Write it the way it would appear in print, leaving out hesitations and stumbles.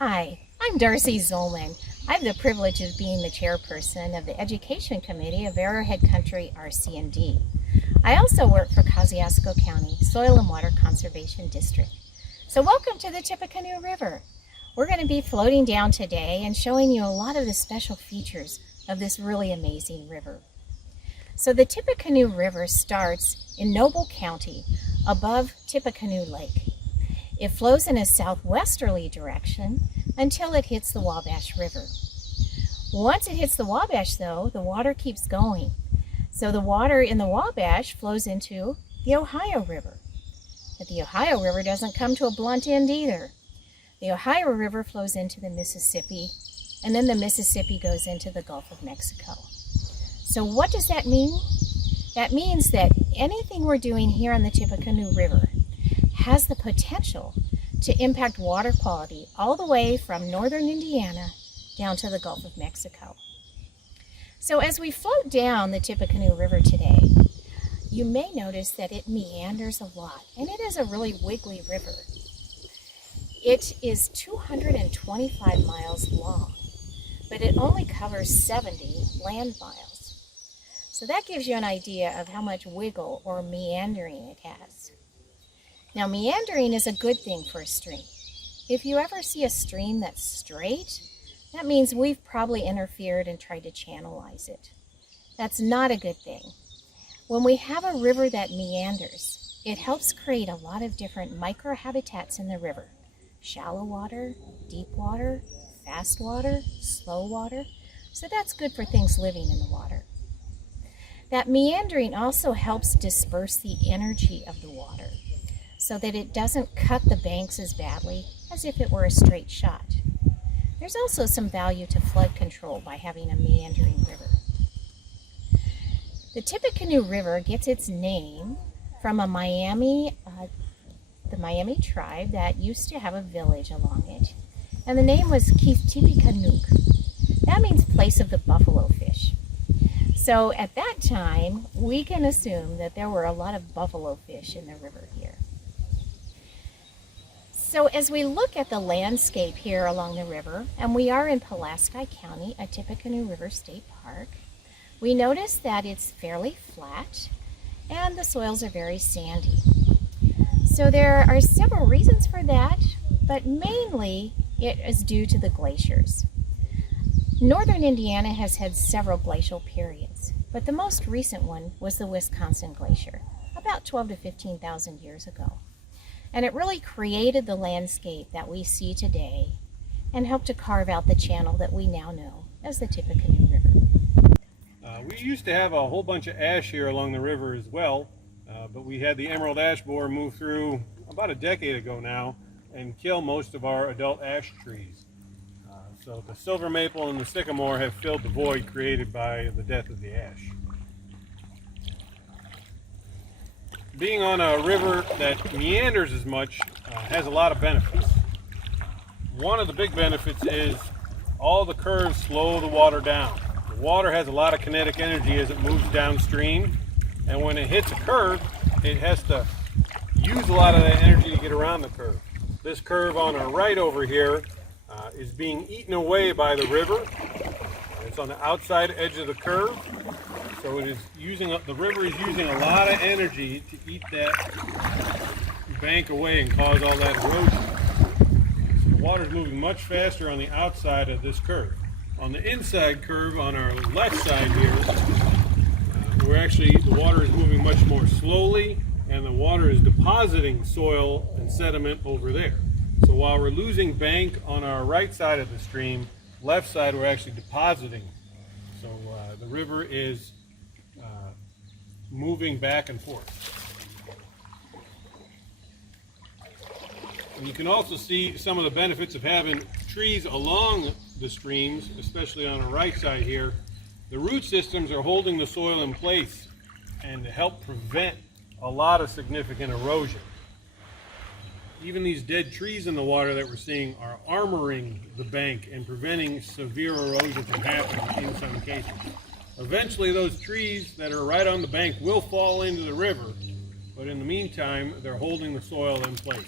Hi, I'm Darcy Zolman. I have the privilege of being the chairperson of the Education Committee of Arrowhead Country RC&D. I also work for Kosciuszko County Soil and Water Conservation District. So welcome to the Tippecanoe River. We're going to be floating down today and showing you a lot of the special features of this really amazing river. So the Tippecanoe River starts in Noble County above Tippecanoe Lake. It flows in a southwesterly direction until it hits the Wabash River. Once it hits the Wabash, though, the water keeps going. So the water in the Wabash flows into the Ohio River. But the Ohio River doesn't come to a blunt end either. The Ohio River flows into the Mississippi, and then the Mississippi goes into the Gulf of Mexico. So what does that mean? That means that anything we're doing here on the Tippecanoe River has the potential to impact water quality all the way from northern Indiana down to the Gulf of Mexico. So as we float down the Tippecanoe River today, you may notice that it meanders a lot, and it is a really wiggly river. It is 225 miles long, but it only covers 70 land miles. So that gives you an idea of how much wiggle or meandering it has. Now, meandering is a good thing for a stream. If you ever see a stream that's straight, that means we've probably interfered and tried to channelize it. That's not a good thing. When we have a river that meanders, it helps create a lot of different microhabitats in the river. Shallow water, deep water, fast water, slow water. So that's good for things living in the water. That meandering also helps disperse the energy of the water, so that it doesn't cut the banks as badly as if it were a straight shot. There's also some value to flood control by having a meandering river. The Tippecanoe River gets its name from the Miami tribe that used to have a village along it, and the name was Tippecanoe. That means place of the buffalo fish. So at that time, we can assume that there were a lot of buffalo fish in the river here. So as we look at the landscape here along the river, and we are in Pulaski County at Tippecanoe River State Park, we notice that it's fairly flat and the soils are very sandy. So there are several reasons for that, but mainly it is due to the glaciers. Northern Indiana has had several glacial periods, but the most recent one was the Wisconsin Glacier, about 12 to 15,000 years ago. And it really created the landscape that we see today and helped to carve out the channel that we now know as the Tippecanoe River. We used to have a whole bunch of ash here along the river as well, but we had the emerald ash borer move through about a decade ago now and kill most of our adult ash trees. So the silver maple and the sycamore have filled the void created by the death of the ash. Being on a river that meanders as much has a lot of benefits. One of the big benefits is all the curves slow the water down. The water has a lot of kinetic energy as it moves downstream, and when it hits a curve, it has to use a lot of that energy to get around the curve. This curve on our right over here is being eaten away by the river. It's on the outside edge of the curve. So the river is using a lot of energy to eat that bank away and cause all that erosion. So the water is moving much faster on the outside of this curve. On the inside curve on our left side here, the water is moving much more slowly, and the water is depositing soil and sediment over there. So while we're losing bank on our right side of the stream, left side we're actually depositing. So the river is moving back and forth. And you can also see some of the benefits of having trees along the streams, especially on the right side here. The root systems are holding the soil in place and to help prevent a lot of significant erosion. Even these dead trees in the water that we're seeing are armoring the bank and preventing severe erosion from happening in some cases. Eventually those trees that are right on the bank will fall into the river, but in the meantime they're holding the soil in place.